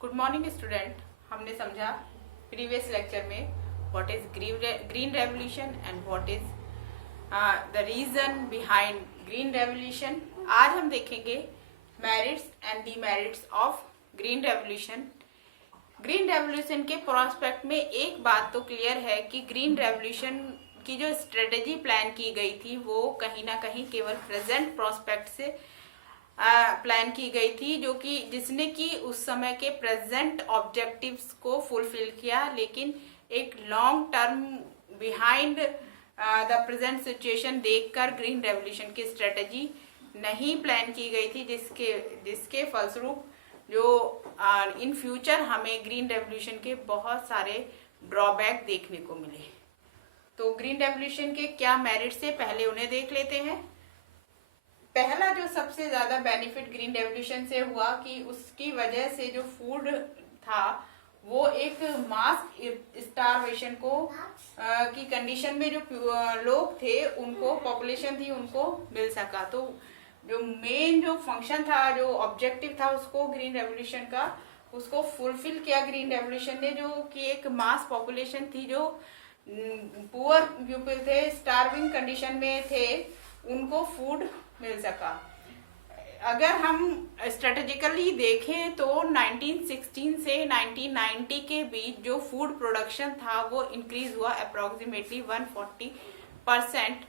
Good morning student. हमने समझा previous lecture में what is green revolution and what is the reason behind green revolution. आज हम देखेंगे merits and demerits of green revolution. Green revolution के prospect में एक बात तो क्लियर है कि ग्रीन रेवोल्यूशन की जो स्ट्रेटेजी प्लान की गई थी वो कहीं ना कहीं केवल प्रेजेंट प्रोस्पेक्ट से प्लान की गई थी, जो कि जिसने कि उस समय के प्रेजेंट ऑब्जेक्टिव्स को फुलफिल किया, लेकिन एक long term behind the present situation देखकर ग्रीन रेवोल्यूशन की स्ट्रेटेजी नहीं प्लान की गई थी, जिसके फलस्वरूप जो इन फ्यूचर हमें ग्रीन रेवोल्यूशन के बहुत सारे ड्रॉबैक देखने को मिले। तो ग्रीन रेवोल्यूशन के क्या मेरिट्स है, पहले उन्हें देख लेते हैं। पहला जो सबसे ज्यादा बेनिफिट ग्रीन रेवोल्यूशन से हुआ कि उसकी वजह से जो फूड था वो एक मास स्टारवेशन को की कंडीशन में जो लोग थे उनको, पॉपुलेशन थी, उनको मिल सका। तो जो मेन जो फंक्शन था, जो ऑब्जेक्टिव था उसको ग्रीन रेवोल्यूशन का, उसको फुलफिल किया ग्रीन रेवोल्यूशन ने, जो कि एक मास पॉपुलेशन थी, जो पुअर पीपल थे, स्टार्विंग कंडीशन में थे, उनको फूड मिल सका। अगर हम स्ट्रेटेजिकली देखें तो 1916 से 1990 के बीच जो फूड प्रोडक्शन था वो इंक्रीज हुआ अप्रोक्सीमेटली 140%,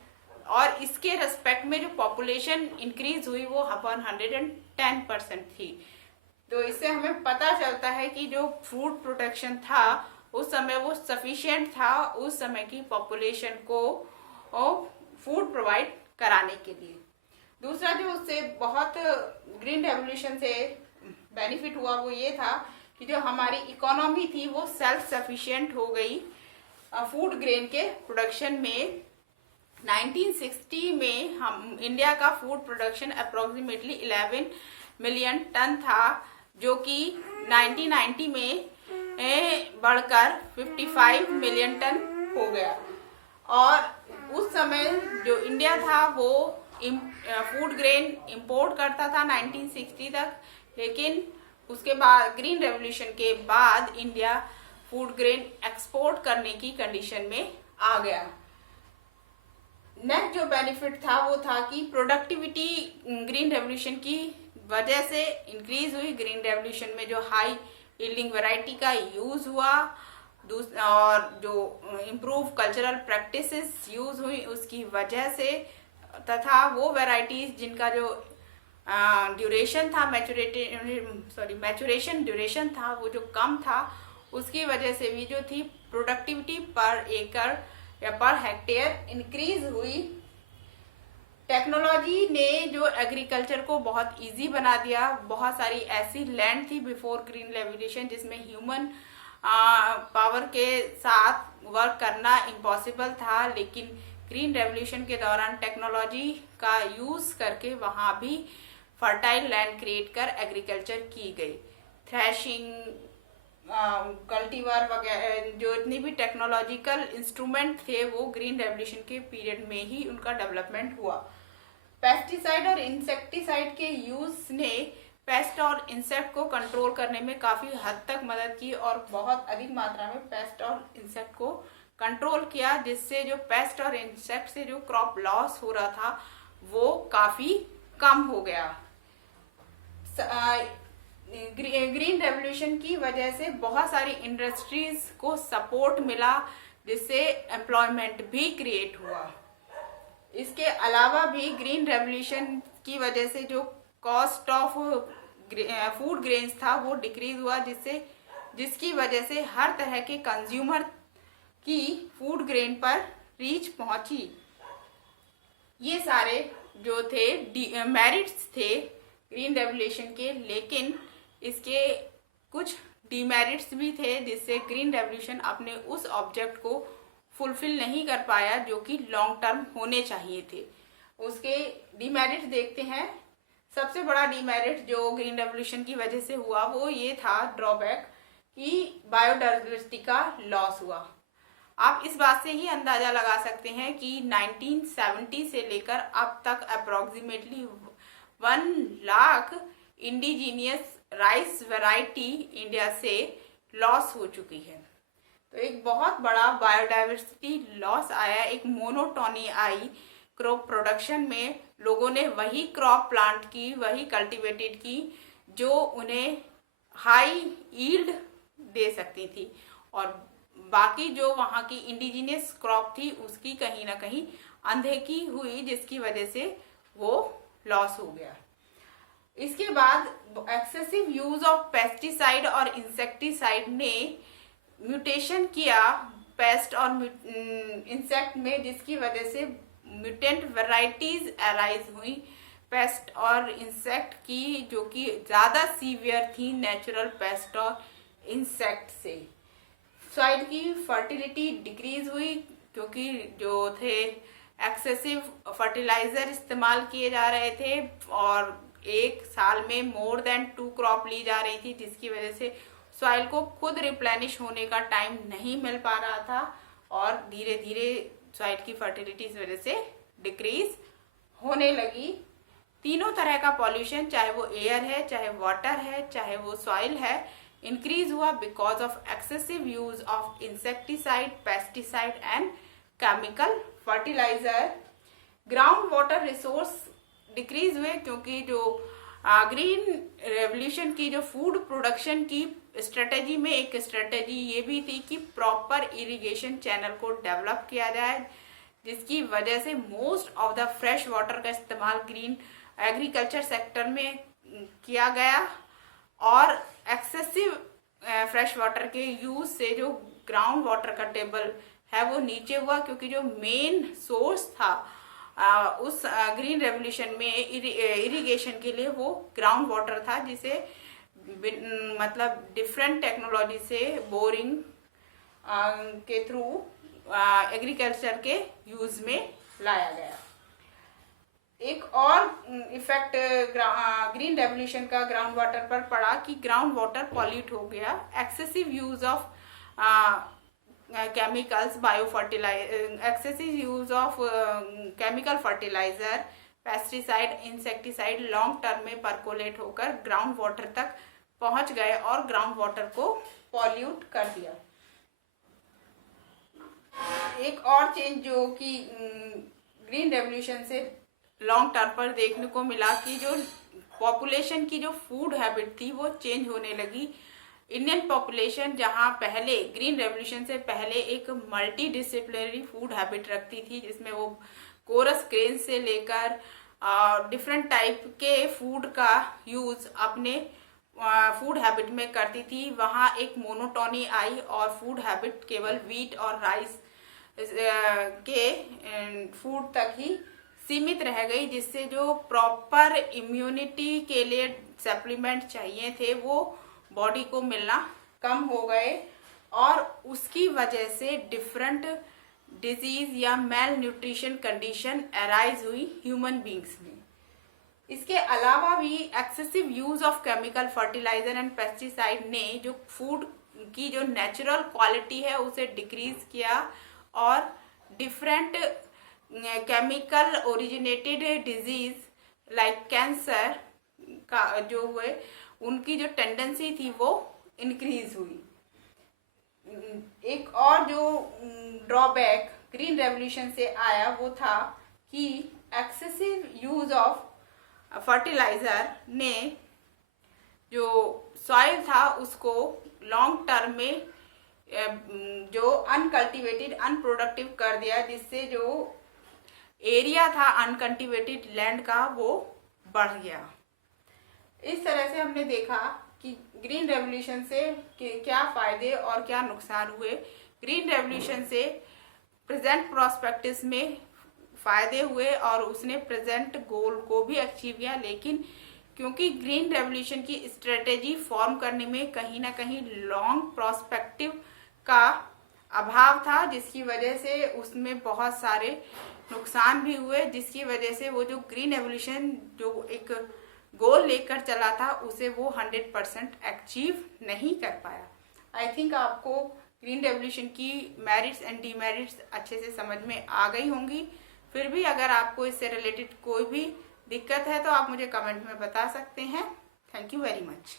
और इसके रेस्पेक्ट में जो पॉपुलेशन इंक्रीज हुई वो 110% थी। तो इससे हमें पता चलता है कि जो फूड प्रोडक्शन था उस समय वो सफिशिएंट था उस समय की पॉपुलेशन को फूड प्रोवाइड कराने के लिए। दूसरा जो उससे बहुत ग्रीन रेवोल्यूशन से बेनिफिट हुआ वो ये था कि जो हमारी इकोनॉमी थी वो सेल्फ सफिशिएंट हो गई फूड ग्रेन के प्रोडक्शन में। 1960 में हम इंडिया का food production approximately 11 million ton था, जो कि 1990 में बढ़कर 55 मिलियन टन हो गया। और उस समय जो इंडिया था वो फूड ग्रेन इंपोर्ट करता था 1960 तक, लेकिन उसके बाद ग्रीन रेवोल्यूशन के बाद इंडिया फूड ग्रेन एक्सपोर्ट करने की कंडीशन में आ गया। नेक्स्ट जो बेनिफिट था वो था कि प्रोडक्टिविटी ग्रीन रेवोल्यूशन की वजह से इंक्रीज हुई। ग्रीन रेवोल्यूशन में जो हाई यील्डिंग वैरायटी का यूज हुआ और जो इम्प्रूव कल्चरल प्रैक्टिसेस यूज हुई उसकी वजह से, तथा वो वैरायटीज जिनका जो ड्यूरेशन था, मैचुरेशन ड्यूरेशन था वो जो कम था, उसकी वजह से भी जो थी प्रोडक्टिविटी पर एकड़ या पर हेक्टेयर इंक्रीज हुई। टेक्नोलॉजी ने जो एग्रीकल्चर को बहुत इजी बना दिया। बहुत सारी ऐसी लैंड थी बिफोर ग्रीन रेवोल्यूशन जिसमें ह्यूमन पावर के साथ वर्क करना इम्पॉसिबल था, लेकिन ग्रीन रेवोल्यूशन के दौरान टेक्नोलॉजी का यूज करके वहां भी फर्टाइल लैंड क्रिएट कर एग्रीकल्चर की गई। थ्रेशिंग, कल्टीवर वगैरह जो इतनी भी टेक्नोलॉजिकल इंस्ट्रूमेंट थे वो ग्रीन रेवोल्यूशन के पीरियड में ही उनका डेवलपमेंट हुआ। पेस्टिसाइड और इंसेक्टिसाइड के यूज ने पेस्ट और इंसेक्ट को कंट्रोल करने में काफी हद तक मदद की और बहुत अधिक मात्रा में पेस्ट और इंसेक्ट को कंट्रोल किया, जिससे जो पेस्ट और इंसेक्ट से जो क्रॉप लॉस हो रहा था वो काफी कम हो गया। ग्रीन रेवोल्यूशन की वजह से बहुत सारी इंडस्ट्रीज को सपोर्ट मिला, जिससे एम्प्लॉयमेंट भी क्रिएट हुआ। इसके अलावा भी ग्रीन रेवोल्यूशन की वजह से जो कॉस्ट ऑफ फूड ग्रेन्स था वो डिक्रीज हुआ, जिसकी वजह से हर तरह के कंज्यूमर की फूड ग्रेन पर रीच पहुंची। ये सारे जो थे मेरिट्स थे ग्रीन रेवोल्यूशन के, लेकिन इसके कुछ डीमेरिट्स भी थे, जिससे ग्रीन रेवोल्यूशन अपने उस ऑब्जेक्ट को फुलफिल नहीं कर पाया जो कि लॉन्ग टर्म होने चाहिए थे। उसके डीमेरिट्स देखते हैं। सबसे बड़ा डीमेरिट जो ग्रीन रेवोल्यूशन की वजह से हुआ वो ये था ड्रॉबैक कि बायोडाइवर्सिटी का लॉस हुआ। आप इस बात से ही अंदाजा लगा सकते हैं कि 1970 से लेकर अब तक approximately 1 lakh indigenous rice variety India से लॉस हो चुकी है। तो एक बहुत बड़ा बायोडाइवर्सिटी लॉस आया, एक मोनोटोनी आई क्रॉप प्रोडक्शन में। लोगों ने वही क्रॉप प्लांट की, वही कल्टीवेटेड की जो उन्हें हाई यील्ड दे सकती थी, और बाकी जो वहाँ की इंडिजिनियस क्रॉप थी उसकी कहीं ना कहीं अनदेखी हुई, जिसकी वजह से वो लॉस हो गया। इसके बाद एक्सेसिव यूज ऑफ पेस्टिसाइड और इंसेक्टिसाइड ने म्यूटेशन किया पेस्ट और इंसेक्ट में, जिसकी वजह से म्यूटेंट वैरायटीज अराइज हुई पेस्ट और इंसेक्ट की, जो कि ज़्यादा सीवियर थी नेचुरल पेस्ट और इंसेक्ट से। सॉइल की फर्टिलिटी डिक्रीज हुई क्योंकि जो थे एक्सेसिव फर्टिलाइजर इस्तेमाल किए जा रहे थे, और एक साल में मोर देन 2 क्रॉप ली जा रही थी, जिसकी वजह से सॉइल को खुद रिप्लेनिश होने का टाइम नहीं मिल पा रहा था, और धीरे धीरे सॉइल की फर्टिलिटी इस वजह से डिक्रीज होने लगी। तीनों तरह का पॉल्यूशन, चाहे वो एयर है, चाहे वाटर है, चाहे वो सॉइल है, इंक्रीज हुआ because of excessive use of insecticide, pesticide and chemical fertiliser. Ground water resource decrease हुए क्योंकि जो ग्रीन रेवोल्यूशन की जो फूड प्रोडक्शन की स्ट्रेटेजी में एक स्ट्रेटेजी ये भी थी कि प्रॉपर इरिगेशन चैनल को डेवलप किया जाए, जिसकी वजह से most of the fresh water का इस्तेमाल ग्रीन एग्रीकल्चर सेक्टर में किया गया, और एक्सेसिव फ्रेश वाटर के यूज से जो ग्राउंड वाटर का टेबल है वो नीचे हुआ, क्योंकि जो मेन सोर्स था उस ग्रीन रेवोल्यूशन में इरिगेशन के लिए वो ग्राउंड वाटर था, जिसे मतलब डिफरेंट टेक्नोलॉजी से बोरिंग के थ्रू एग्रीकल्चर के यूज में लाया गया। एक और इफेक्ट ग्रीन रेवोल्यूशन का ग्राउंड वाटर पर पड़ा कि ग्राउंड वाटर पॉल्यूट हो गया। Excessive use of chemicals, excessive use of chemical fertilizer, pesticide, insecticide long term में परकोलेट होकर ग्राउंड वाटर तक पहुंच गए और ग्राउंड वाटर को पॉल्यूट कर दिया। एक और चेंज जो कि ग्रीन रेवोल्यूशन से लॉन्ग टर्म पर देखने को मिला कि जो पॉपुलेशन की जो फूड हैबिट थी वो चेंज होने लगी। इंडियन पॉपुलेशन जहां पहले ग्रीन रेवोल्यूशन से पहले एक मल्टी डिसिप्लिनरी फूड हैबिट रखती थी, जिसमें वो कोरस ग्रेन से लेकर डिफरेंट टाइप के फूड का यूज अपने फूड हैबिट में करती थी, वहां एक मोनोटोनी आई और फूड हैबिट केवल व्हीट और राइस के फूड तक ही सीमित रह गई, जिससे जो प्रॉपर इम्यूनिटी के लिए सप्लीमेंट चाहिए थे वो बॉडी को मिलना कम हो गए, और उसकी वजह से डिफरेंट डिजीज या मेल न्यूट्रिशन कंडीशन अराइज हुई ह्यूमन बींग्स में। इसके अलावा भी excessive use of chemical fertiliser and pesticide ने जो फूड की जो नेचुरल क्वालिटी है उसे डिक्रीज किया, और different chemical originated disease like cancer का जो हुए उनकी जो टेंडेंसी थी वो इंक्रीज हुई। एक और जो ड्रॉबैक ग्रीन रेवोल्यूशन से आया वो था कि एक्सेसिव यूज ऑफ फर्टिलाइजर ने जो सॉइल था उसको लॉन्ग टर्म में जो अनकल्टिवेटेड अनप्रोडक्टिव कर दिया, जिससे जो एरिया था अनकल्टिवेटेड लैंड का वो बढ़ गया। इस तरह से हमने देखा कि ग्रीन रेवोल्यूशन से क्या फायदे और क्या नुकसान हुए। ग्रीन रेवोल्यूशन से प्रेजेंट प्रोस्पेक्टिस में फायदे हुए और उसने प्रेजेंट गोल को भी अचीव किया, लेकिन क्योंकि ग्रीन रेवोल्यूशन की स्ट्रेटेजी फॉर्म करने में कहीं ना कहीं लॉन्ग प्रोस्पेक्टिव का अभाव था, जिसकी वजह से उसमें बहुत सारे नुकसान भी हुए, जिसकी वजह से वो जो ग्रीन रेवोल्यूशन जो एक गोल लेकर चला था उसे वो 100% अचीव नहीं कर पाया। आई थिंक आपको ग्रीन रेवोल्यूशन की मेरिट्स एंड डीमेरिट्स अच्छे से समझ में आ गई होंगी। फिर भी अगर आपको इससे रिलेटेड कोई भी दिक्कत है तो आप मुझे कमेंट में बता सकते हैं। Thank you very much.